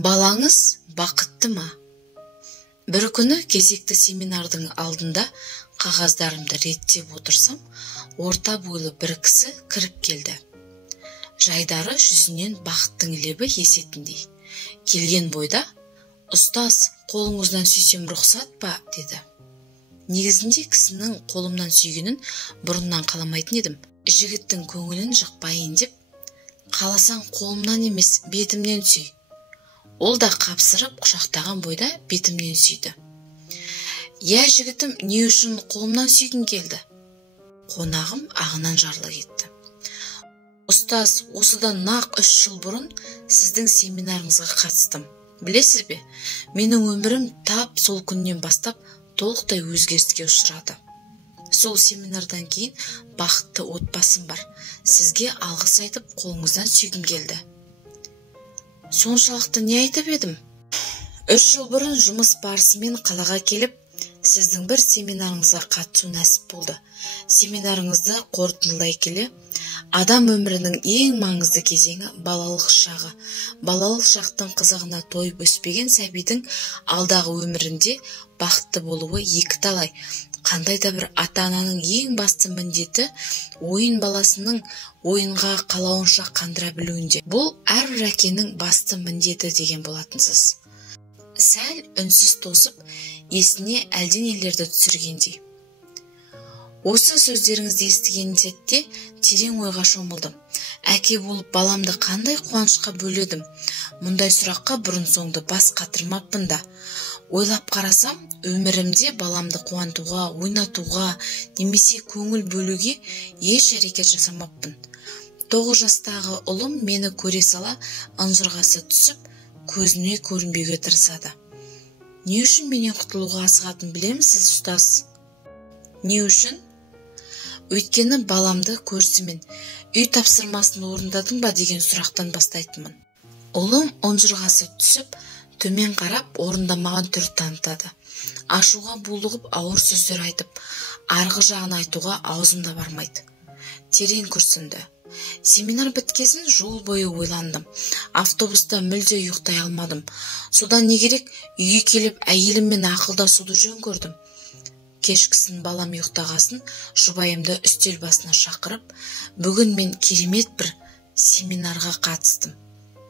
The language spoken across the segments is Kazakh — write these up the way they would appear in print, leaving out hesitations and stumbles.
Балаңыз бақытты ма? Бір күні кезекті семинардың алдында қағаздарымды реттеп отырсам, орта бойлы бір кісі кіріп келді. Жайдары жүзінен бақыттың лебі есетіндей. Келген бойда, «Ұстаз, қолыңыздан сүйсем рұқсат па?» деді. Негізінде кісінің қолымнан сүйгенін бұрыннан қаламайтын едім. Жігіттің көңілін жықпайын деп, «Қаласаң қолымнан емес, бетімнен сүй». Ол да қапсырып құшақтаған бойда бетімнен сүйді. «Я, жігітім, не үшін қолымнан сүйгің келді?» Қонағым ағынан жарыла кетті. «Ұстаз, осыдан нақ 3 жыл бұрын сіздің семинарыңызға қатыстым. Білесіз бе, менің өмірім тап сол күннен бастап толықтай өзгеріске ұшырады. Сол семинардан кейін бақытты отбасым бар. Сізге алғыс айтып, қолыңыздан сүйгім келді». Соншалықты не айтып едім? 3 жыл бұрын жұмыс барысымен қалаға келіп, сіздің бір семинарыңызға қатысу нәсіп болды. Семинарыңызды қорытындылай келе, адам өмірінің ең маңызды кезеңі балалық шағы. Балалық шақтың қызығына тойып өспеген сәбидің алдағы өмірінде бақытты болуы екі талай. Қандай да бір ата-ананың ең басты міндеті ойын баласының ойынға қалауынша қандыра білуінде. Бұл әрбір әкенің басты міндеті деген болатынсыз. Сәл үнсіз тосып, есіне әлденелерді түсіргендей. Осы сөздеріңізді естіген сәтте терең ойға шомылдым. Әке болып баламды қандай қуанышқа бөледім. Мұндай сұраққа бұрын соңды бас қатырмаппын да. Ойлап қарасам, өмірімде баламды қуантуға, ойнатуға, немесе көңіл бөлуге еш әрекет жасамаппын. 9 жастағы ұлым мені көре сала ынжырғасы түсіп, көзіне көрінбеуге тырысады. Не үшін менен құтылуға асығатын білемісіз, ұстаз? Не үшін? Өйткені баламды көрісімен үй тапсырмасын орындадың ба деген сұрақтан бастайтынмын. Ұлым ынжырғасы түсіп, төмен қарап, орындамаған түр танытады. Ашуға булығып, ауыр сөздер айтып, арғы жағын айтуға аузымда бармайды. Терең күрсінді. Семинар біткесін жол бойы ойландым. Автобуста мүлде ұйықтай алмадым. Содан не керек, үйге келіп әйеліммен ақылдасуды жөн көрдім. Кешкісін балам ұйықтағасын, жұбайымды үстел басына шақырып, бүгін мен керемет бір семинарға қатыстым.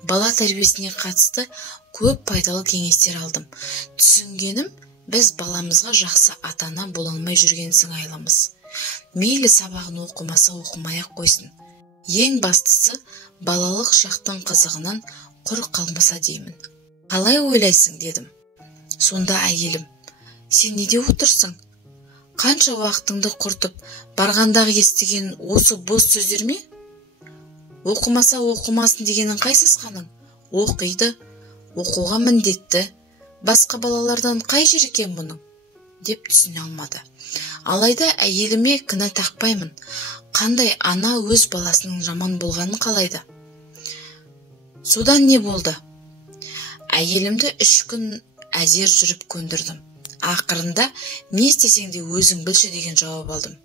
Бала тәрбиесіне қатысты көп пайдалы кеңестер алдым. Түсінгенім, біз баламызға жақсы ата-ана бола алмай жүрген сыңайламыз. Мейлі сабағын оқымаса оқымай-ақ қойсын. Ең бастысы, балалық шақтың қызығынан құр қалмаса деймін. Қалай ойлайсың, дедім. Сонда әйелім, сен неде отырсың? Қанша уақытыңды құртып, барғандағы естіген осы бос сөздер ме? Оқымаса оқымасын дегенің қайсысқаның? Оқиды, оқуға міндетті. Басқа балалардан қай жер екен бұның? Деп түсіне алмады. Алайда әйеліме кінә тақпаймын. Қандай ана өз баласының жаман болғанын қалайды. Содан не болды? Әйелімді 3 күн әзер жүріп көндірдім. Ақырында не істесең де өзің білші деген жауап алдым.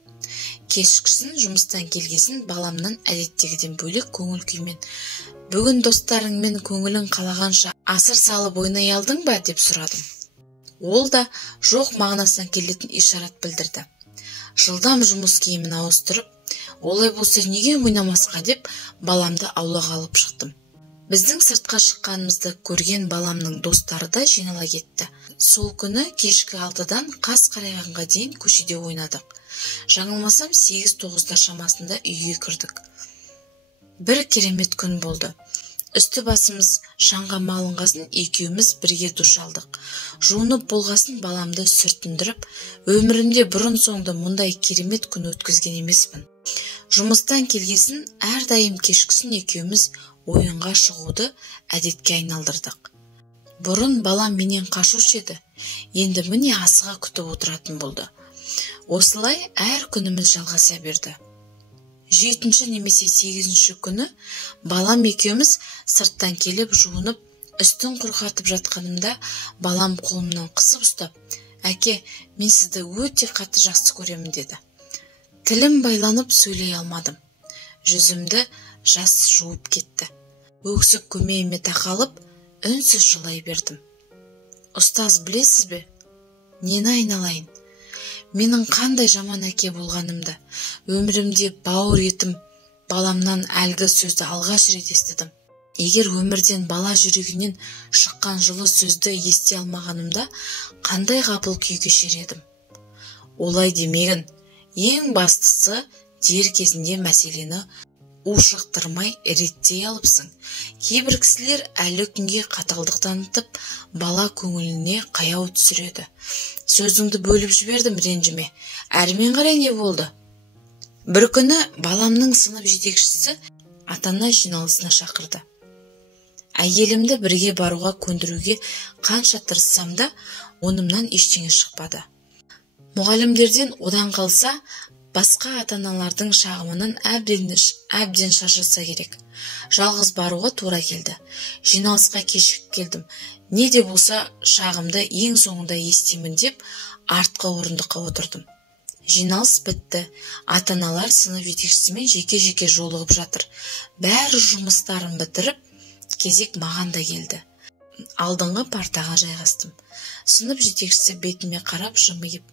Кешкісін жұмыстан келгесін баламнан әдеттегіден бөлек көңіл күймен, бүгін достарыңмен көңілің қалағанша асыр салып ойнай алдың ба деп сұрадым. Ол да жоқ мағынасынан келетін ишарат білдірді. Жылдам жұмыс киімін ауыстырып, олай болса неге ойнамасқа деп баламды аулаға алып шықтым. Біздің сыртқа шыққанымызды көрген баламның достары да жинала кетті. Сол күні кешкі 6-дан қас қарайғанға дейін көшеде ойнадық. Жаңылмасам 8-9 шамасында үйге кірдік. Бір керемет күн болды. Үсті басымыз шаңға малынғасын екеуміз бірге душ алдық. Жуынып болғасын баламды сүртіндіріп, өмірімде бұрын соңды мұндай керемет күн өткізген емеспін. Жұмыстан келгесін әрдайым кешкісін екеуміз ойынға шығуды әдетке айналдырдық. Бұрын балам менен қашушы еді, енді міне асыға күтіп отыратын болды. Осылай әр күніміз жалғаса берді. 7 немесе 8 күні балам екеуміз сырттан келіп жуынып, үстін құрғатып жатқанымда балам қолымнан қысып ұстап, «Әке, мен сізді өте қатты жақсы көремін» деді. Тілім байланып сөйлей алмадым. Жүзімді жас жуып кетті. Өксік көмейіме тақалып, үнсіз жылай бердім. Ұстаз, білесіз бе? Нені айналайын? Менің қандай жаман әке болғанымды, өмірімде бауыр етім баламнан әлгі сөзді алғаш рет естідім. Егер өмірден бала жүрегінен шыққан жылы сөзді ести алмағанымда, қандай ғапыл күй кешер едім. Олай демегін, ең бастысы дер кезінде мәселені ушықтырмай реттей алыпсың. Кейбір кісілер әлі күнге қаталдық танытып, бала көңіліне қаяу түсіреді. Сөзіңді бөліп жібердім, ренжіме. Әрмен қарай не болды? Бір күні баламның сынып жетекшісі ата-ана жиналысына шақырды. Әйелімді бірге баруға көндіруге қанша тырыссам да, онымнан ештеңе шықпады. Мұғалімдерден одан қалса, басқа ата-аналардың шағымынан әбден шаршаса керек. Жалғыз баруға тура келді. Жиналысқа кешігіп келдім. Не де болса шағымды ең соңында естимін деп артқы орындыққа отырдым. Жиналыс бітті. Ата-аналар сынып жетекшісімен жеке-жеке жолығып жатыр. Бәрі жұмыстарын бітіріп, кезек маған да келді. Алдыңғы партаға жайғастым. Сынып жетекшісі бетіме қарап жымиып,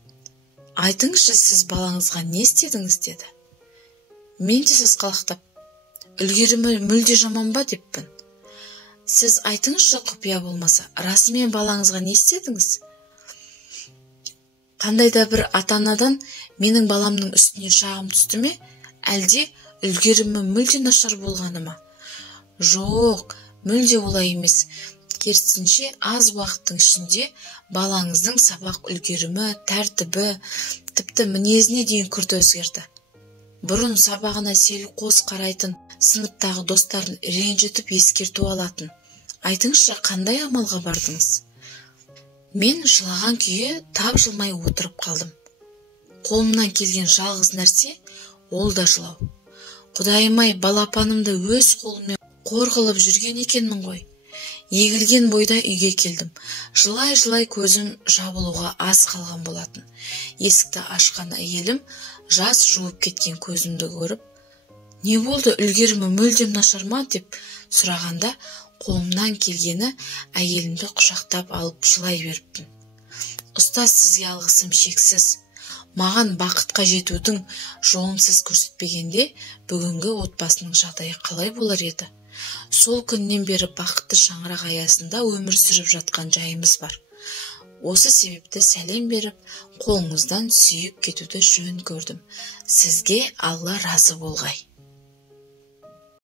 айтыңызшы, сіз балаңызға не істедіңіз деді. Мен де сасқалақтап, үлгерімі мүлде жаман ба деппін. Сіз айтыңызшы, құпия болмаса, расымен балаңызға не істедіңіз? Қандай да бір ата-анадан менің баламның үстіне шағым түсті ме, әлде үлгерімі мүлде нашар болғаны ма? Жоқ, мүлде олай емес. Керісінше аз уақыттың ішінде балаңыздың сабақ үлгерімі, тәртібі, тіпті мінезіне дейін күрт өзгерді. Бұрын сабағына селқос қарайтын, сыныптағы достарын ренжітіп ескерту алатын. Айтыңызшы, қандай амалға бардыңыз? Мен жылаған күйі тапжылмай отырып қалдым. Қолымнан келген жалғыз нәрсе ол да жылау. Құдайым-ай, балапанымды өз қолыммен қор қылып жүрген екенмін ғой. Егілген бойда үйге келдім. Жылай-жылай көзім жабылуға аз қалған болатын. Есікті ашқан әйелім жас жуып кеткен көзімді көріп, не болды, үлгерімі мүлдем нашар ма деп сұрағанда, қолымнан келгені әйелімді құшақтап алып жылай беріппін. Ұстаз, сізге алғысым шексіз. Маған бақытқа жетудің жолын сіз көрсетпегенде, бүгінгі отбасының жағдайы қалай болар еді? Сол күннен бері бақытты шаңырақ аясында өмір сүріп жатқан жайымыз бар. Осы себепті сәлем беріп, қолыңыздан сүйіп кетуді жөн көрдім. Сізге Алла разы болғай.